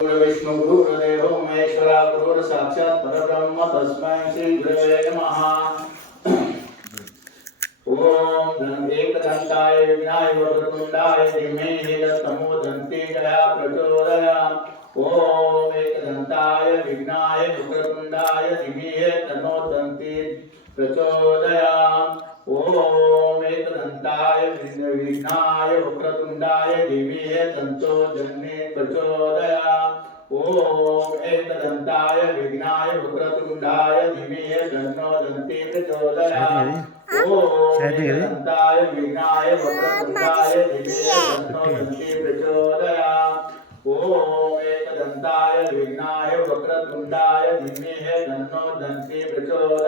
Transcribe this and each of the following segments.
विष्णु गुरुदेवो महेश्वरा गुरुर साक्षात् परब्रह्म तस्मै श्री गुरवे नमः ओम धन एकदन्ताय विघ्नाय वक्रतुण्डाय धीमहि तमो दन्ति जया प्रचोदयात् ओम एकदन्ताय विघ्नाय वक्रतुण्डाय धीमहि तन्नो दन्ति प्रचोदयात् ओम एकदन्ताय विघ्नाय वक्रतुण्डाय धीमहि तन्तो जन्मे प्रचोदयात् ओम एकदन्ताय विघ्नाय वक्रतुण्डाय धीमहि तन्नो दन्ति प्रचोदयात् ओम एकदन्ताय विघ्नाय वक्रतुण्डाय धीमहि तन्नो दन्ति प्रचोदयात् ओम एकदन्ताय विघ्नाय वक्रतुण्डाय धीमहि तन्नो दन्ति प्रचोदयात्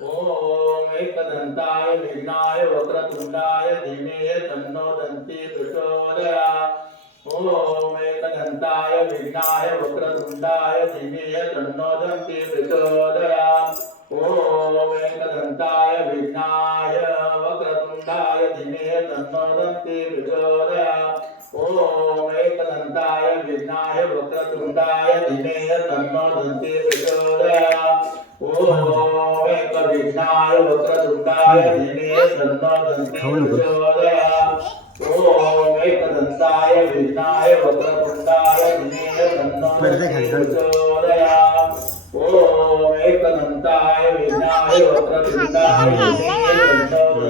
ओम एकदन्ताय विघ्नाय वक्रतुण्डाय धीमहि तन्नो दन्ति प्रचोदयात् ओम एकदन्ताय विघ्नाय वक्रतुण्डाय धीमहि तन्नो दन्ति प्रचोदयात् ओम वक्रतुण्डाय धीमहि तन्नो दन्ति प्रचोदयात् ओम वक्रतुण्डाय धीमहि तन्नो एकविघ्नाय वक्रतुण्डाय धीमहि तन्नो दन्ति प्रचोदयात् ओम एकदन्ताय विघ्नाय वक्रतुण्डाय धीमहि तन्नो दन्ति प्रचोदयात् ओम एकदन्ताय विघ्नाय वक्रतुण्डाय धीमहि तन्नो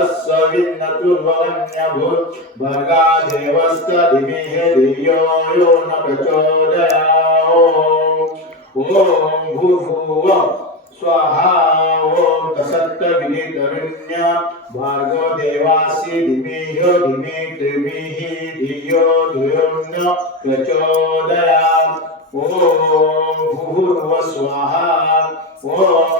भूर्भुवस्वः ओम तत्सविन्नतुर्वरेण्य भर्गा देवस्त दिविः धियो यो न प्रचोदयात् ओम भूर्भुवः स्वाहा तसत्तविनितरुण्य भार्गो देवासि धिमेयो धिमे कृमिः धियो धियोन्न प्रचोदयात् ॐ भूर्भुव स्वाहा, ॐ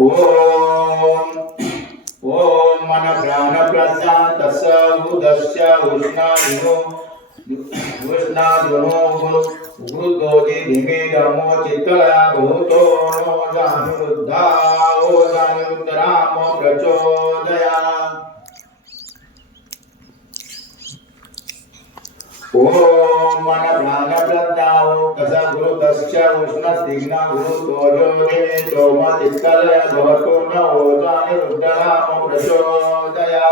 ॐ ॐ मन प्राण प्रज्ञा तसद्भूतस्य उष्णा गुरु कृष्णाधुनो गुरुदोजी धीमे रामो चित्तया भूतो नो जानुरुद्धा ओ जानुरुद्रामो प्रचोदया ॐ कस गुरु तस्य उष्ण स्निग्न गुरु धीमे सोम चित्तया भवतो न ओ जानुरुद्रामो प्रचोदया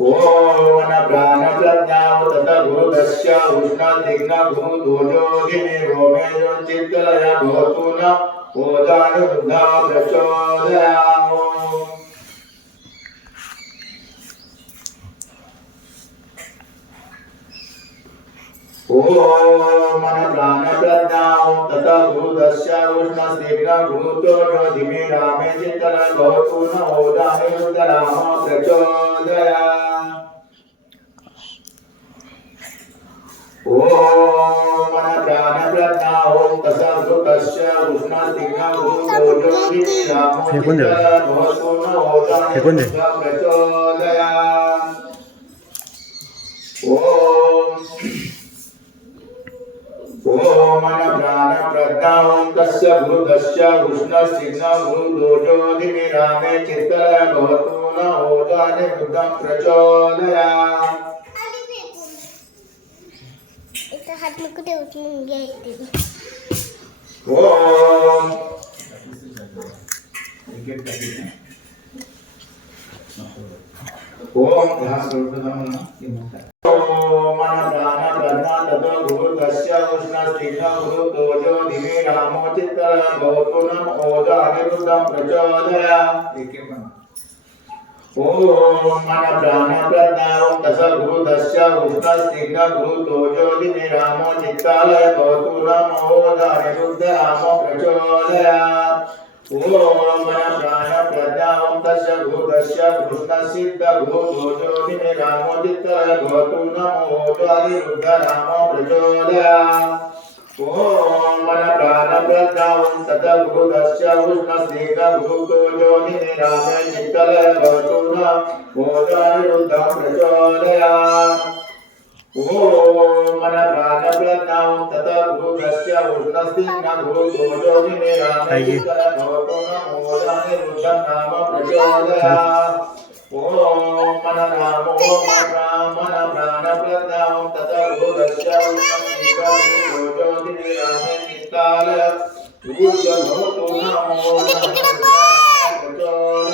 ओम मन प्राण प्रज्ञाओ तत गुरुदस्य उष्ण दिग्न गुरु दोजो धिमे रोमे जो चित्तलय भवतु न ओजानिरुद्धा प्रचोदयामो ॐ मन प्राणप्रज्ञां तथा गुरुदस्य उष्णस्निग्ध गुरुतो ज्योतिमे रामे चित्तन भवतु न ओजानिरुद्ध राम प्रचोदया ॐ मन प्राणप्रज्ञा ॐ तथा गुरुदस्य उष्णस्निग्ध गुरुतो ज्योतिमे रामे फेकून द्या. चित्तन भवतु न फेकून दे. ओजानिरुद्ध प्रचोदया ॐ ॐ मन प्राण प्रज्ञां तस्य गुरुदस्य उष्णस्तिग्न चित्तल भवतु न ओजानि बुद्धं प्रचोदया इथं हात नको ठेवत ततो गुरुदस्य उष्णस्तिग्न गुरुदोजोदिमि रामो चित्तल भवतु न ओजानि बुद्धं ॐ मन प्राण प्रज्ञां दश गुरु दस्य उष्णस्तिग्न गुरु दोजोदि मे रामो चित्तालय भवतु नमो निरुद्ध रामो ॐ मन प्राण प्रज्ञां दश गुरु दस्य कृष्णसिद्ध गुरु दोजोदि मे रामो चित्तालय भवतु नमो निरुद्ध रामो प्रचोदया ॐ मन प्राण प्रज्ञां तत गुरु दस्य उष्णस्तिग्न गुरु दोजोदि मे रामे चित्तालय भवतु न ओजानिरुद्धं प्रचोदया मन प्राणप्रज्ञां तथा गुरुदस्य उष्णस्तिग्न गुरुदोजोगि मे रामे पाहिजे. चित्तल भवतु न ओजानिरुद्धं नाम प्रचोदया ॐ मन राम मन राम मन प्राणप्रज्ञां तथा गुरुदस्य उष्णस्तिग्न गुरुदोजोगि मे रामे चित्ताल भवतु न ओजानिरुद्धं प्रचोदया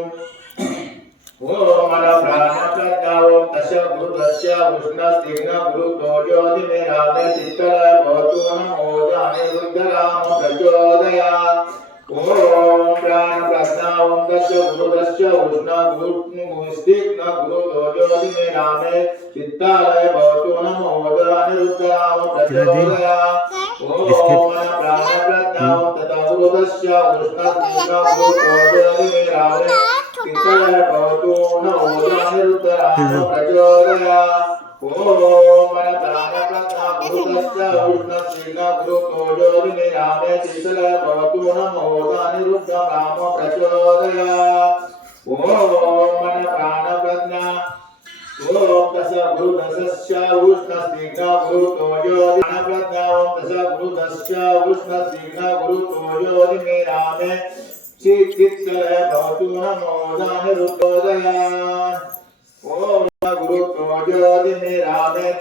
न ओजानिरुद्धराम प्रचोदया ॐ मन प्राणप्रज्ञा गुरुदस्य उष्णस्तिग्न प्रचोदया दश दश गुरु प्रचोदि मे रामे चित्ता चित्तलय प्रचोदयात् ॐ आजी कोण आहे? ॐ मन प्राण प्रज्ञावं स गुरुदस्य उष्णतिग्न गुरुतोजोदि मे? चित्तालय भवतु नमो दानिरुद्धाम प्रचोदयात् आजी ॐ मन प्राण प्रज्ञावं तथा गुरुदस्य उष्णतिग्न गुरुतोजोदि मे रामे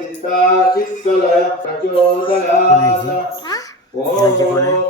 चित्तलय भवतु ओजानिरुद्धराम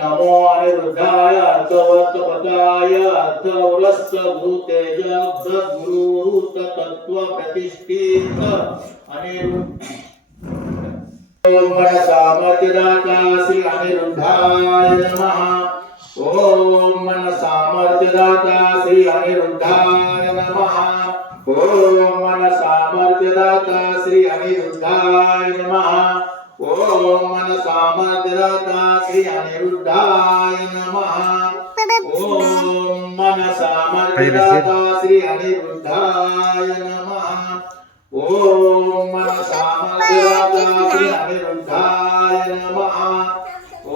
नमो अनिरुद्धाय अर्थवत्पदाय अर्थवलस्स भूतेज सद्गुरुत तत्व प्रतिष्ठित अनिरुद्ध శ్రీల నిరుద్ధాయ నమ. ఓం మన సామర్థ్యదాత శ్రీ అనిరుద్ధాయ నమ. ఓం మన సామర్థ్యదాత శ్రీ అనిరుద్ధాయ నమ. ఓం మన సామర్థ్యదాత శ్రీ అనిరుద్ధాయ నమ ఓం మన సామర్థ్యదాత శ్రీ అనిరుద్ధాయ నమ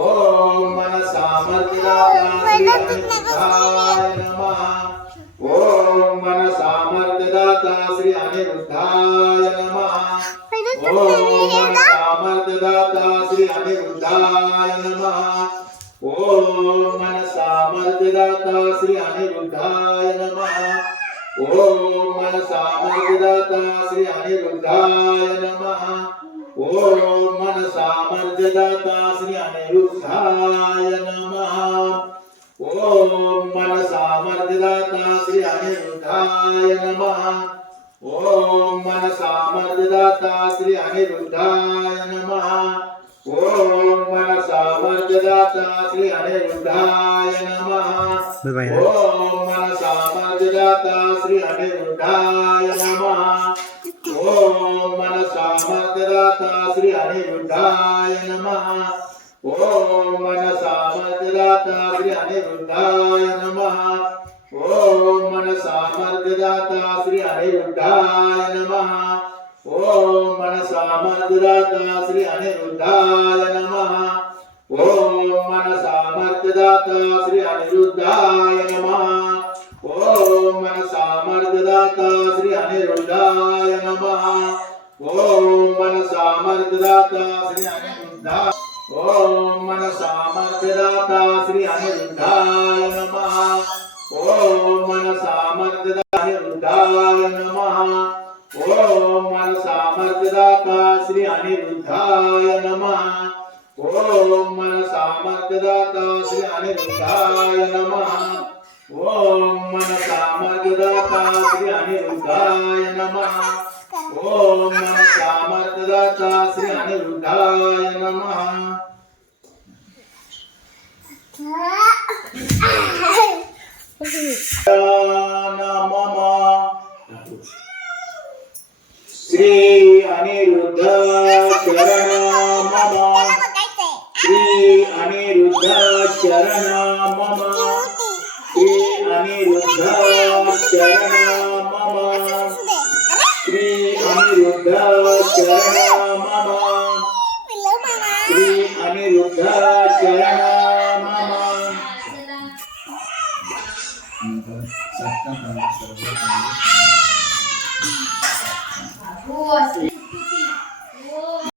ఓం మన సామర్థ్యదాత శ్రీ అనిరుద్ధాయ నమ. सामर्थ्यदाता श्री अनिरुद्धाय नमः ओम मन सामर्थ्यदाता श्री अनिरुद्धाय नमः ओम मन सामर्थ्यदाता श्री अनिरुद्धाय नमः ओम मन सामर्थ्यदाता श्री अनिरुद्धाय नमः ओम मन सामर्थ्यदाता श्री अनिरुद्धाय नमः ఓం మనసా మర్దిదాత శ్రీ అనిరుద్ధాయ నమ. ఓం మనసా మర్దిదాత శ్రీ అనిరుద్ధాయ నమ. ఓం మనసా మర్దిదాత శ్రీ అనిరుద్ధాయ నమ ఓం మనసా మర్దిదాత శ్రీ అనిరుద్ధాయ నమ. ఓం మనసా మర్దిదాత శ్రీ అనిరుద్ధాయ నమ. ఓం మనసా మర్గదాతా శ్రీ అనిరుద్ధాయ నమ. ఓం మనసా మర్గదాతా శ్రీ అనిరుద్ధాయ నమ. ఓం మనసా మర్గదాతా శ్రీ అనిరుద్ధాయ నమ. ఓం మనసా మర్గదాతా శ్రీ అనిరుద్ధాయ నమ. ఓం మనసా మర్గదాతా శ్రీ అనిరుద్ధాయ నమ. ఓం మనసా మర్గదాతా శ్రీ అనిరుద్ధాయ ఓం మనసా మర్దదాత శ్రీ అనిరుద్ధాయ నమ. ఓం మనసా మర్దదాత అనిరుద్ధాయ నమ. ఓం మనసా మర్దదాత శ్రీ అనిరుద్ధాయ నమ. ఓం మనసా మర్దదాత శ్రీ అనిరుద్ధాయ నమ. ఓం మనసా మర్దదాత శ్రీ అనిరుద్ధాయ నమ. ఓం नमः ओम मन सामर्थ्यदाता श्री अनिरुद्धाय नमः नमः श्री अनिरुद्ध शरण मम श्री अनिरुद्ध शरण मम श्री अनिरुद्ध शरण Ani Rudra, Ani Rudra, Ani Rudra,